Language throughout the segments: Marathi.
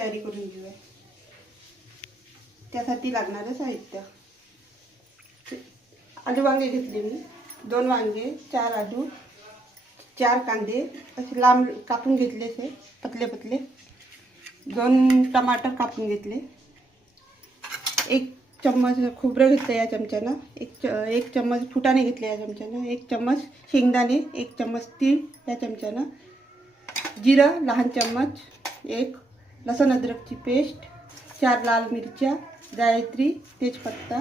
तयारी करून घेऊया. त्यासाठी लागणारं साहित्य: आलू वांगे घेतले मी, 2 वांगे, 4 आलू, 4 कांदे असे लांब कापून घेतले, असे पतले पतले. 2 टमाटर कापून घेतले. 1 चम्मच खोबरं घेतलं या चमच्यानं. 1 चम्मच फुटाणे घेतले या चमच्यानं. 1 चम्मच शेंगदाणे, 1 चम्मच तीळ या चमच्यानं. जिरं लहान चम्मच 1, लसूण अद्रकची पेस्ट, 4 लाल मिरच्या, जायत्री, तेजपत्ता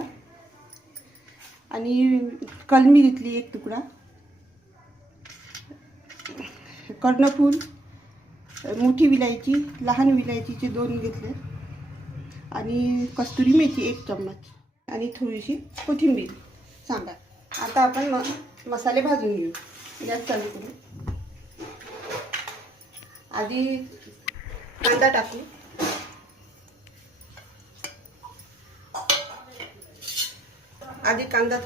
आणि कलमी घेतली 1 तुकडा, कर्णफूल, मोठी विलायची, लहान विलायचीचे 2 घेतले आणि कस्तुरी मेथी 1 चम्मच आणि थोडीशी कोथिंबीर. सांगा. आता आपण मसाले भाजून घेऊ. गॅस चालू करू. आधी कांदा टाकू. आधी कांदा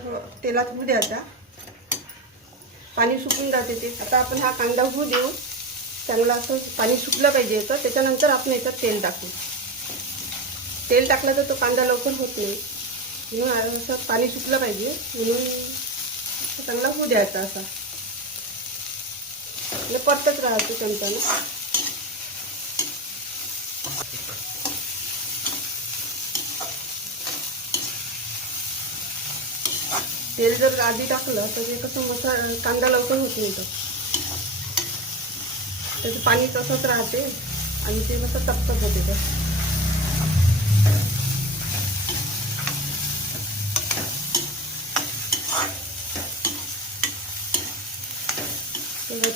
तेलात होऊ द्यायचा. पाणी सुकून जाते ते. आता आपण हा कांदा होऊ देऊ. चांगला असं पाणी सुकलं पाहिजे याचं. त्याच्यानंतर आपण याच्यात तेल टाकू. तेल टाकलं तर तो कांदा लवकर होत नाही, म्हणून असं पाणी सुकलं पाहिजे, म्हणून चांगला होऊ द्यायचा. असा परतच राहतो चमच्यानं. तेल जर आधी टाकलं तर ते कसं कांदा लवकर होत नाही. त्याचं पाणी तसंच राहते आणि ते कसं तपतप होते.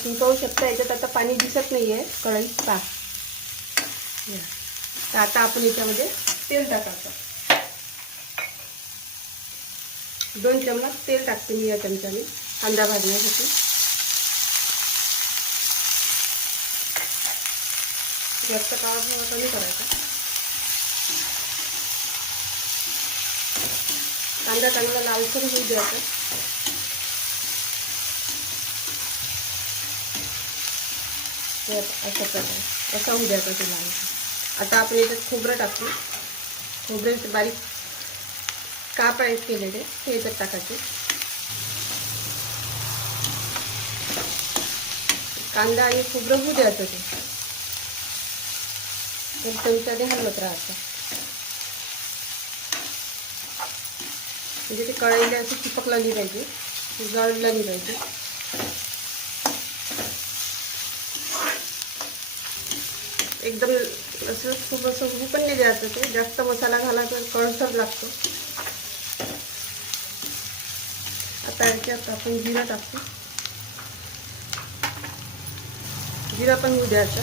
तुम्ही पाहू शकता याच्यात आता पाणी दिसत नाही आहे कढईत. पा तर आता आपण याच्यामध्ये तेल टाकायचं. 2 चम्मच तेल टाकते मी या चमच्याने कांदा भाजण्यासाठी. जास्त काळा कमी करायचा. कांदा चांगला लालसर होऊ द्यायचा. अशा प्रकारे असा होऊ द्यायचा ते लाल. आता आपण याच्यात खोबरं टाकू. खोबऱ्याचे बारीक काप आहेत केलेले ते याच्यात टाकायचे. कांदा आणि खोबरं होऊ द्यायचं. ते चमच्याने हलवत राहायचं, म्हणजे ते कढईला असं चिपकलं नाही पाहिजे, जळलं नाही पाहिजे. एकदम असं खूप असं होऊ पण नाही द्यायचं. ते जास्त मसाला घाला तर कळसर लागतो. आता याच्यात आपण जिरं टाकतो. जिरा पण होऊ द्यायचा.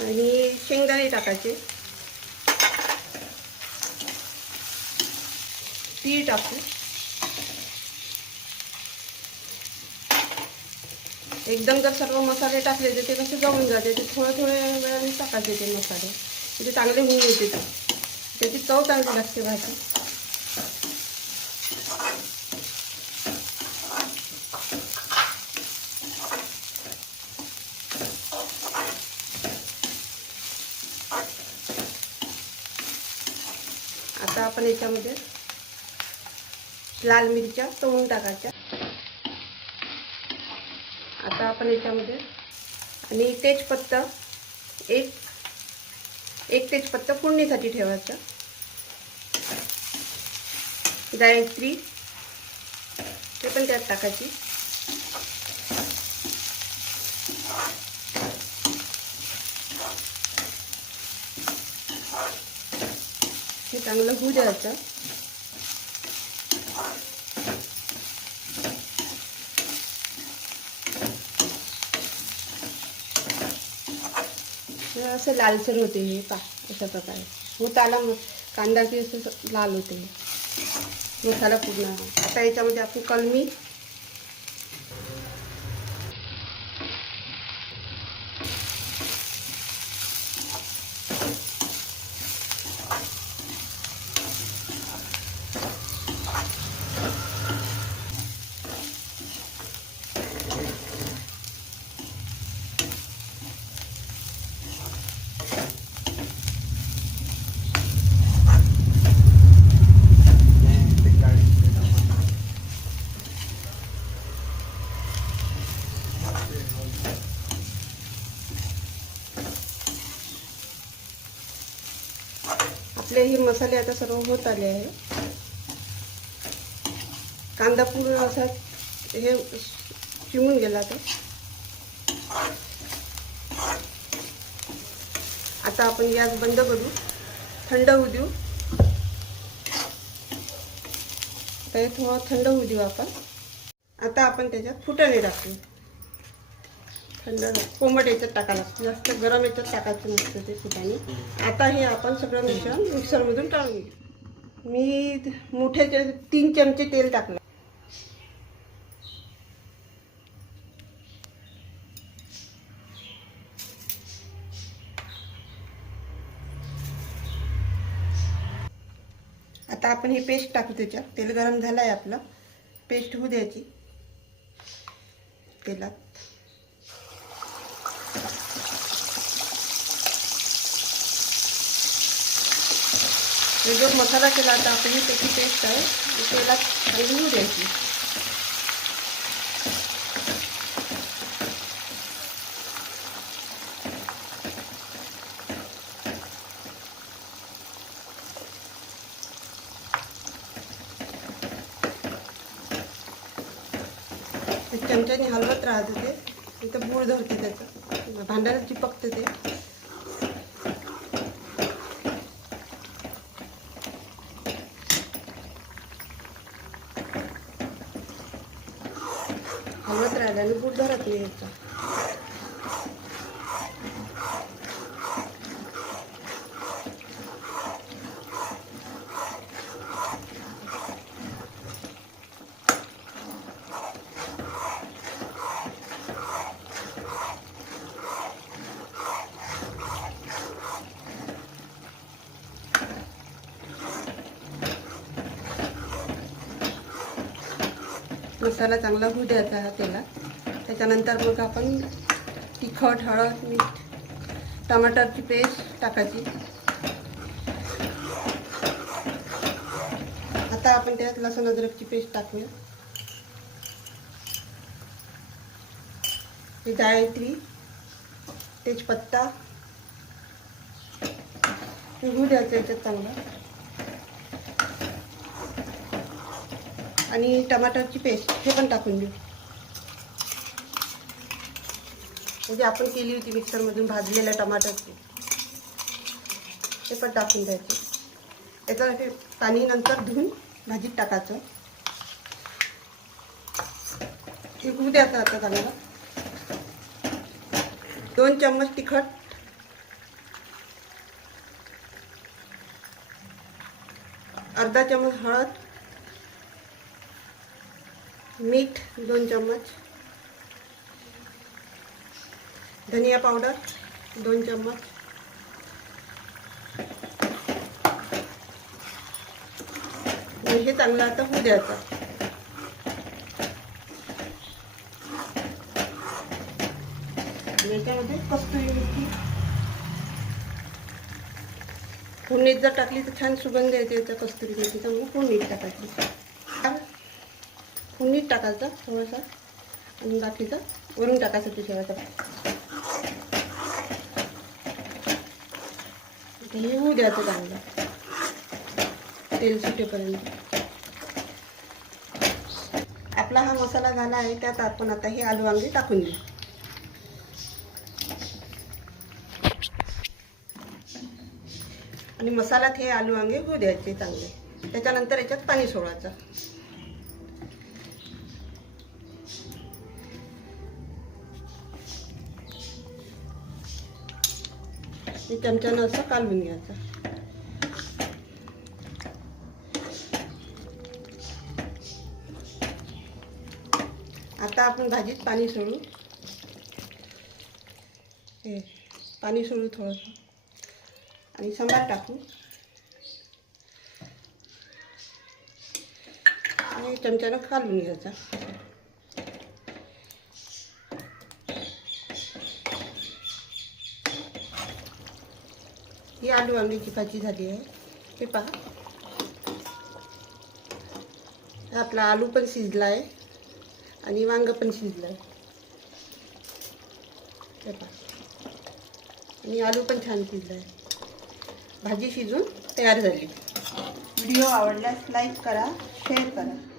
आणि शेंगदाणे टाकायचे. तीळ टाकू. एकदम जर सर्व मसाले टाकले तर ते कसे जळून जाते. ते थोड्या वेळाने टाकायचे ते मसाले, म्हणजे चांगले होऊन येते. त्याची चव चांगली लागते भाजी. आता आपण याच्यामध्ये लाल मिरच्या तळून टाकायच्या. आता आपण याच्यामध्ये आणि तेजपत्ता एक तेजपत्ता फोडणीसाठी ठेवायचा. जायत्री ते पण त्यात टाकायची. हे चांगलं होऊ द्यायचं. असं लालसर होते हे पा. अशा प्रकारे होत आला कांदा की असं लाल होते मसाला पूर्ण. आता याच्यामध्ये आपण कलमी, आपले हे मसाले आता सर्व होत आले आहे. कांदा पूर्ण असा हे चिमून गेला तर आता आपण गॅस बंद करू, थंड होऊ देऊ. हे थोडं थंड होऊ देऊ आपण. आता आपण त्याच्यात फुटाणे टाकू. थंड कोमट याच्यात टाकायला लागतं, जास्त गरम याच्यात टाकायचं नसतं ते फुटाणे. आता हे आपण सगळं मिश्रण मिक्सरमधून टाळून घेऊ. मी मोठ्याचे 3 चमचे तेल टाकलं. आता आपण ही पेस्ट टाकू त्याच्यात. तेल गरम झालं आहे आपलं, पेस्ट होऊ द्यायची तेलात. हे जो मसाला केला आता आपण त्याची पेस्ट आहे तेलात चांगली होऊ द्यायची. चमच्याने हलवत राहते ते, इथं बूळ धरते, त्याचं भांड्याला चिपकते ते. हलवत राहिल्याने बूळ धरत नाही याचा. मसाला चांगला होऊ द्यायचा हा तेलात. त्याच्यानंतर मग आपण तिखट, हळद, मीठ, टमाटरची पेस्ट टाकायची. आता आपण त्यात लसूण अद्रकची पेस्ट टाकूया. ही जायत्री, तेजपत्ता हे होऊ द्यायचं याच्यात चांगलं. आणि टमाटरची पेस्ट हे पण टाकून देऊ. म्हणजे आपण केली होती मिक्सरमधून भाजलेल्या टमाटरची, हे पण टाकून द्यायचे. याच्यासाठी पाणी नंतर धुवून भाजीत टाकायचं. हे होऊ द्यायचं आता चांगलं. 2 चम्मच तिखट, अर्धा चम्मच हळद, मीठ 2 चम्मच, धनिया पावडर 2 चम्मच, हे चांगलं आता होऊ द्यायचं. याच्यामध्ये कस्तुरी मेथी फोडणीत जर टाकली तर छान सुगंध येते याचा कस्तुरी मेथीचा, म्हणून फोडणीत टाकायची. फोडणीत टाकायचा थोडासा आणि बाकीचा वरून टाकायचं त्याच्यावर. हे होऊ द्यायचं चांगलं तेल सुटेपर्यंत. आपला हा मसाला झाला आहे. त्यात आपण आता हे आलू वांगे टाकून देऊ. आणि मसाल्यात हे आलू वांगे होऊ द्यायचे चांगले. त्याच्यानंतर याच्यात पाणी सोडायचं. हे चमच्यानं असं कालवून घ्यायचं. आता आपण भाजीत पाणी सोडू. हे पाणी सोडू थोडंसं आणि सांबार टाकू आणि चमच्यानं कालवून घ्यायचा. ही आलू वांग्याची भाजी झाली आहे. हे पहा, आपला आलू पण शिजला आहे आणि वांग पण शिजलं आहे. हे पहा, आणि आलू पण छान शिजलं आहे. भाजी शिजून तयार झाली. व्हिडिओ आवडल्यास लाईक करा, शेअर करा.